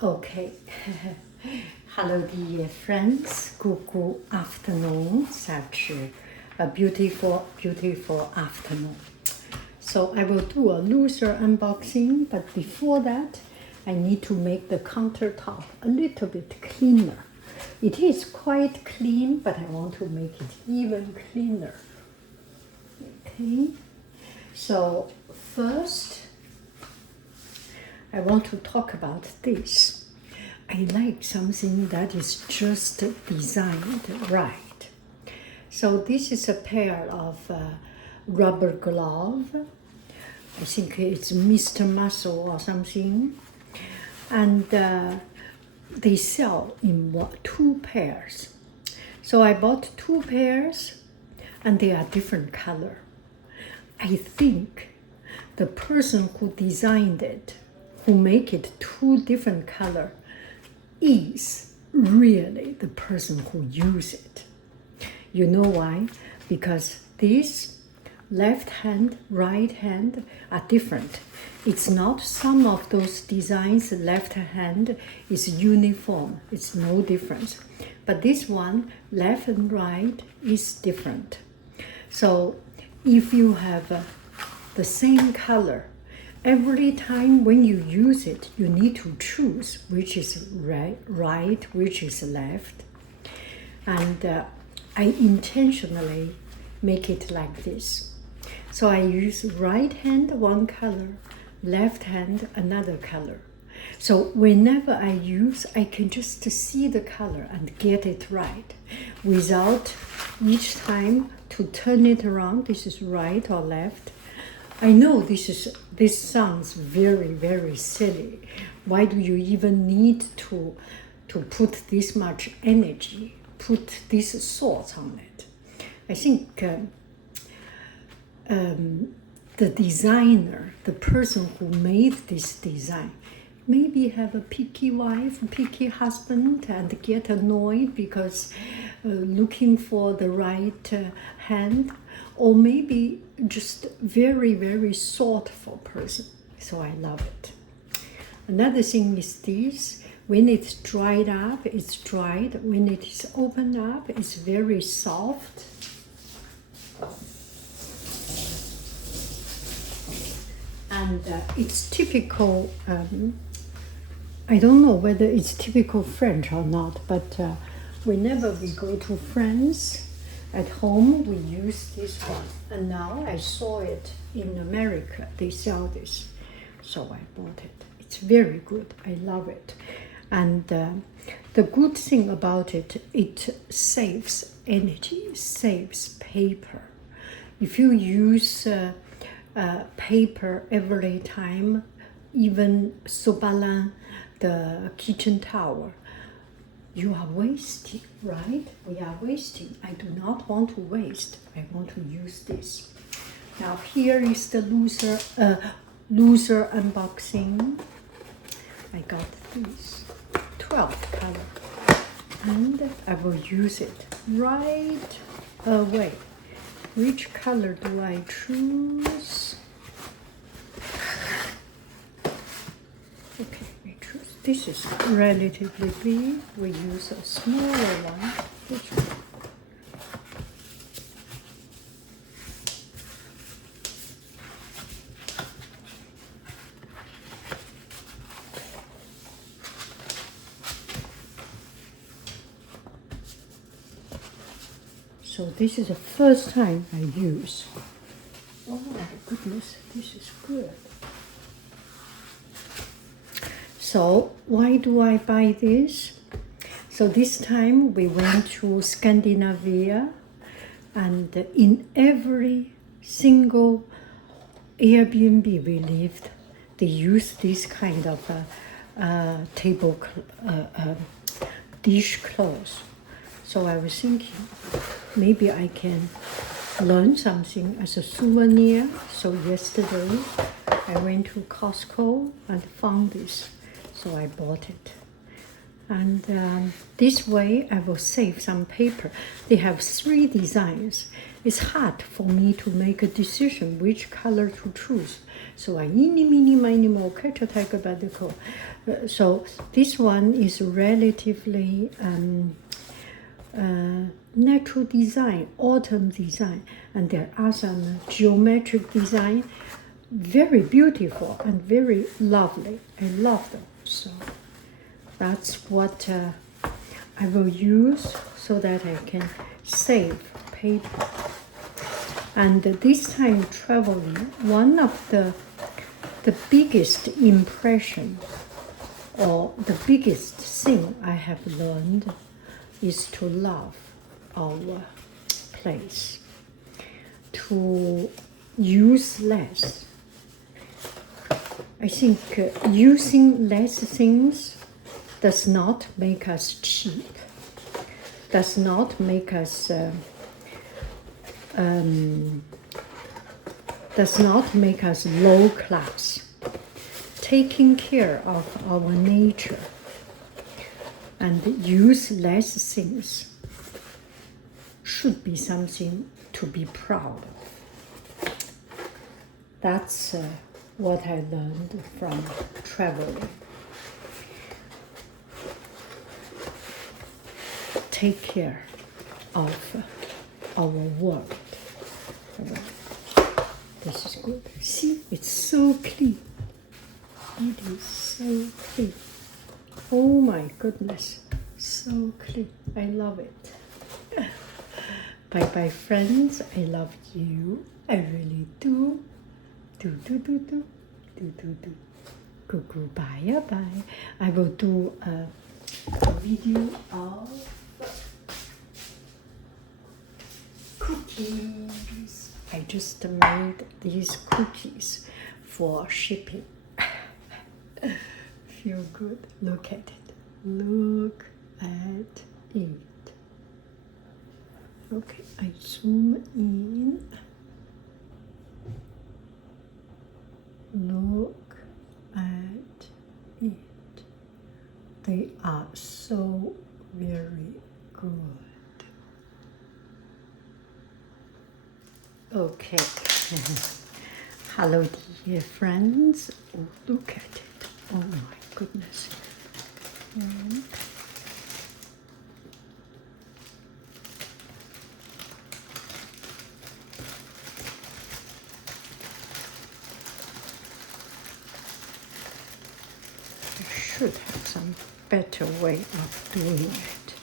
Okay. Hello, dear friends. Good afternoon. Such a beautiful, beautiful afternoon. So I will do a loser unboxing, but before that, I need to make the countertop a little bit cleaner. It is quite clean, but I want to make it even cleaner. Okay. So first, I want to talk about this. I like something that is just designed right. So this is a pair of rubber glove. I think it's Mr. Muscle or something. And they sell in two pairs. So I bought two pairs and they are different color. I think the person who designed it, who make it two different color, is really the person who use it. You know why? Because this left hand, right hand are different. It's not some of those designs left hand is uniform. It's no difference. But this one, left and right, is different. So if you have the same color, every time when you use it, you need to choose which is right, which is left. And I intentionally make it like this. So I use right hand one color, left hand another color. So whenever I use, I can just see the color and get it right without each time to turn it around. This is right or left. I know this sounds very, very silly. Why do you even need to put this much energy, put this thought on it? I think the designer, the person who made this design, maybe have a picky wife, picky husband, and get annoyed because looking for the right hand, or maybe just very, very thoughtful person. So I love it. Another thing is this, when it's dried up, it's dried. When it is opened up, it's very soft. And it's typical, I don't know whether it's typical French or not, but whenever we go to France, at home we use this one. And now I saw it in America, they sell this. So I bought it. It's very good, I love it. And the good thing about it, it saves energy, saves paper. If you use paper every time, even sobalan, the kitchen towel, you are wasting, right? We are wasting. I do not want to waste. I want to use this. Now here is the loser unboxing. I got these 12 color, and I will use it right away. Which color do I choose? Okay, we choose. This is relatively big. We use a smaller one. Which one? So this is the first time I use. Oh my goodness, this is good. So why do I buy this? So this time we went to Scandinavia, and in every single Airbnb we lived, they use this kind of dishcloth. So I was thinking, maybe I can learn something as a souvenir. So yesterday I went to Costco and found this. So I bought it. And this way I will save some paper. They have 3 designs. It's hard for me to make a decision which color to choose. So I mini mo so this one is relatively natural design, autumn design, and there are some geometric design, very beautiful and very lovely. I love them. So that's what I will use so that I can save paper. And this time traveling, one of the biggest impression or the biggest thing I have learned is to love our place, to use less. I think using less things does not make us cheap, does not make us low class. Taking care of our nature and use less things should be something to be proud of. That's what I learned from traveling. Take care of our world. This is good. See, it's so clean. It is so clean. Oh my goodness, so clean. I love it. Bye bye, friends. I love you. I really do. Do. Goodbye. Bye. I will do a video of cookies. I just made these cookies for shipping. Feel good. Look at it. Look at it. Okay, I zoom in. Look at it. They are so very good. Okay. Hello, dear friends. Oh, look at it. Oh my goodness. I should have some better way of doing it.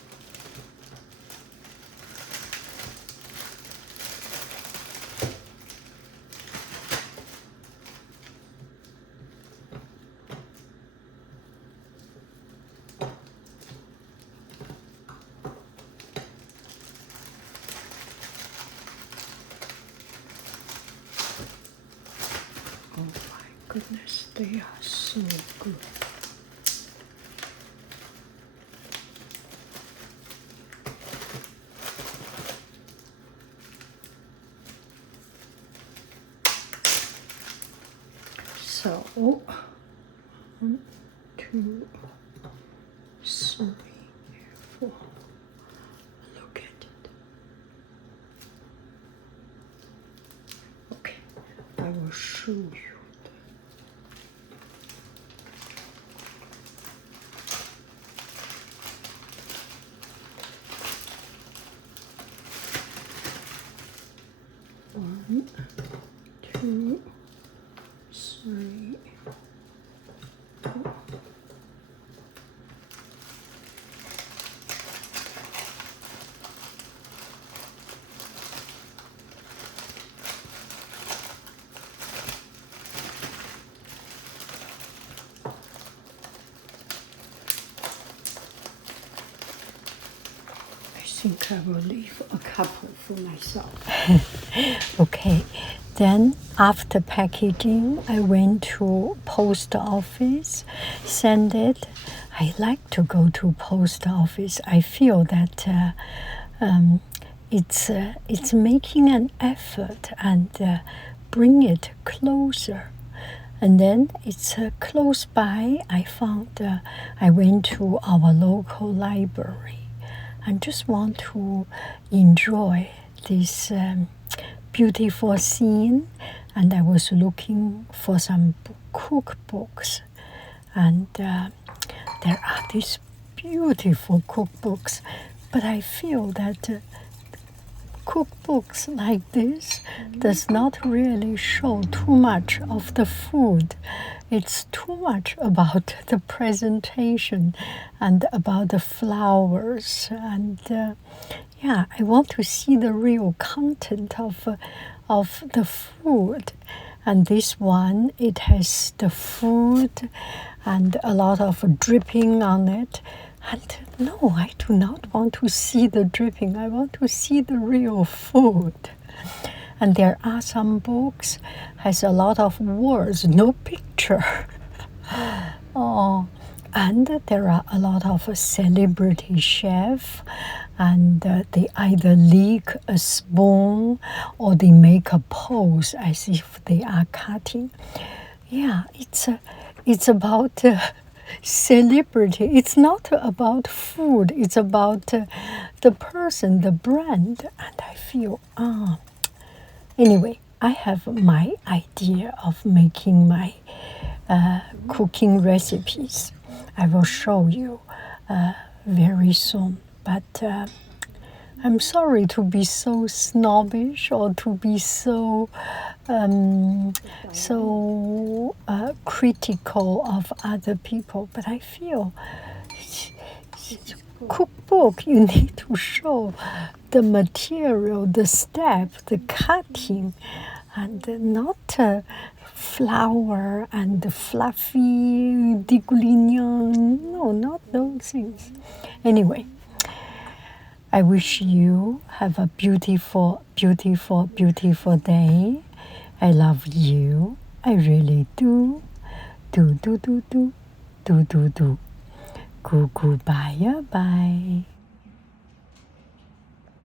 Goodness, they are so good. So, 1, 2, 3, 4. Look at it. Okay, I will show you. One, 2, 3, 4. I think I will leave a couple for myself. Okay, then after packaging, I went to post office, send it. I like to go to post office. I feel that it's making an effort and bring it closer. And then it's close by. I went to our local library and just want to enjoy this beautiful scene. And I was looking for some cookbooks, and there are these beautiful cookbooks, but I feel that cookbooks like this does not really show too much of the food. It's too much about the presentation and about the flowers, and yeah, I want to see the real content of the food. And this one, it has the food and a lot of dripping on it. And no, I do not want to see the dripping. I want to see the real food. And there are some books has a lot of words, no picture. Oh, and there are a lot of celebrity chefs, and they either lick a spoon or they make a pose as if they are cutting. Yeah, it's about celebrity. It's not about food. It's about the person, the brand. And I feel, anyway, I have my idea of making my cooking recipes. I will show you very soon. But I'm sorry to be so snobbish or to be so critical of other people. But I feel cookbook, you need to show the material, the step, the cutting, and not flour and fluffy dégoulinant. No, not those things. Anyway, I wish you have a beautiful, beautiful, beautiful day. I love you. I really do. Do. Goo bye bye.